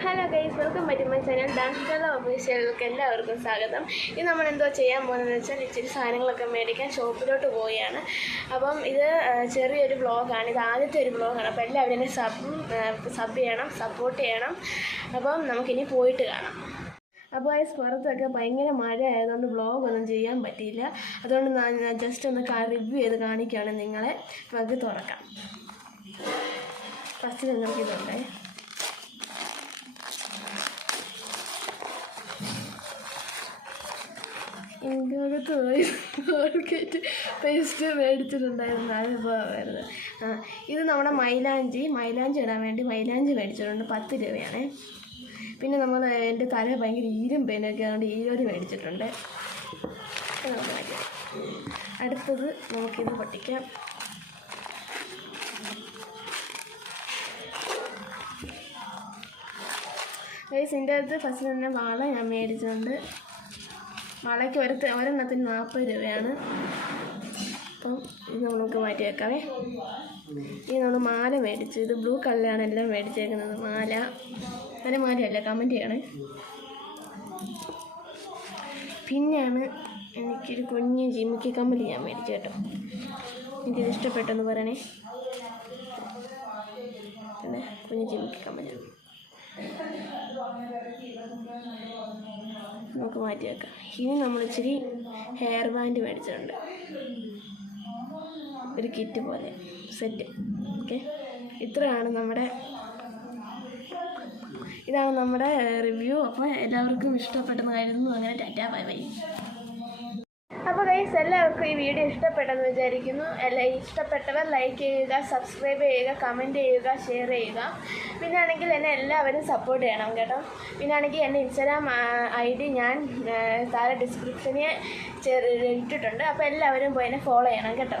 Hello guys welcome to my channel dance Kala ഒഫീഷ്യലിലേക്ക് എല്ലാവർക്കും സ്വാഗതം. ഇനി നമ്മൾ എന്തോ ചെയ്യാൻ പോകുന്നതെന്ന് വെച്ചാൽ ഇച്ചിരി സാധനങ്ങളൊക്കെ മേടിക്കാൻ ഷോപ്പിലോട്ട് പോവുകയാണ്. അപ്പം ഇത് ചെറിയൊരു വ്ളോഗാണ് ഇത് ആദ്യത്തെ ഒരു വ്ളോഗാണ് അപ്പോൾ എല്ലാവരും എന്നെ സബും സബ് ചെയ്യണം സപ്പോർട്ട് ചെയ്യണം. അപ്പം നമുക്കിനി പോയിട്ട് കാണാം. അപ്പോൾ ഈ പുറത്തൊക്കെ ഭയങ്കര മഴ ആയതുകൊണ്ട് വ്ളോഗ് ഒന്നും ചെയ്യാൻ പറ്റിയില്ല. അതുകൊണ്ട് ഞാൻ ജസ്റ്റ് ഒന്ന് റിവ്യൂ ചെയ്ത് കാണിക്കുകയാണ് നിങ്ങളെ. നമുക്ക് തുറക്കാം. ഫസ്റ്റ് നിങ്ങൾക്ക് അകത്ത് പോയി കോൾഗേറ്റ് പേസ്റ്റ് മേടിച്ചിട്ടുണ്ടായിരുന്നു. അതിപ്പോൾ വരുന്നത്. ഇത് നമ്മുടെ മൈലാഞ്ചി. മൈലാഞ്ചി ഇടാൻ വേണ്ടി മൈലാഞ്ചി മേടിച്ചിട്ടുണ്ട്. പത്ത് രൂപയാണ്. പിന്നെ നമ്മൾ എന്റെ തല ഭയങ്കര ഈരും പേനൊക്കെ അതുകൊണ്ട് ഈരോരി മേടിച്ചിട്ടുണ്ട്. അടുത്തത് നമുക്കിത് പൊട്ടിക്കാം. ഗൈസ് എന്റെ അടുത്ത് ഫസ്റ്റ് തന്നെ വാള ഞാൻ മേടിച്ചിട്ടുണ്ട്. വളയ്ക്ക് ഒരു ഒരെണ്ണത്തിന് നാൽപ്പത് രൂപയാണ്. അപ്പം ഇത് നമുക്ക് മാറ്റി വെക്കാവേ ഇനി നമ്മൾ മാല മേടിച്ചു. ഇത് ബ്ലൂ കളറിലാണ് എല്ലാം മേടിച്ചേക്കുന്നത്. മാല. നല്ല മാലയല്ല? കമന്റ് ചെയ്യണേ. പിന്നെയാണ് എനിക്കൊരു കുഞ്ഞ് ജിമിക്ക് കമ്പനി ഞാൻ മേടിച്ചു കേട്ടോ. എനിക്കിത് ഇഷ്ടപ്പെട്ടെന്ന് പറയണേ. പിന്നെ കുഞ്ഞ് ജിമിക്ക് കമ്മലാണ് നമുക്ക് മാറ്റി വെക്കാം. ഇനി നമ്മൾ ഇച്ചിരി ഹെയർ ബാൻഡ് മേടിച്ചിട്ടുണ്ട്. ഒരു കിറ്റ് പോലെ സെറ്റ് ഓക്കെ ഇത്രയാണ് നമ്മുടെ ഇതാണ് നമ്മുടെ റിവ്യൂ അപ്പോൾ എല്ലാവർക്കും ഇഷ്ടപ്പെട്ടെന്ന് കരുതുന്നു അങ്ങനെ ടാറ്റാ ബൈ ബൈ. അപ്പോൾ ഗൈസ് എല്ലാവർക്കും ഈ വീഡിയോ ഇഷ്ടപ്പെട്ടെന്ന് വിചാരിക്കുന്നു. എല്ലാ ഇഷ്ടപ്പെട്ടവർ ലൈക്ക് ചെയ്യുക സബ്സ്ക്രൈബ് ചെയ്യുക കമന്റ് ചെയ്യുക ഷെയർ ചെയ്യുക. പിന്നെ ആണെങ്കിൽ എന്നെ എല്ലാവരും സപ്പോർട്ട് ചെയ്യണം കേട്ടോ. പിന്നെ ആണെങ്കിൽ എന്റെ ഇൻസ്റ്റാഗ്രാം ഐ ഡി ഞാൻ താഴെ ഡിസ്ക്രിപ്ഷനിൽ ഇട്ടിട്ടുണ്ട്. അപ്പോൾ എല്ലാവരും പോയി എന്നെ ഫോളോ ചെയ്യണം കേട്ടോ.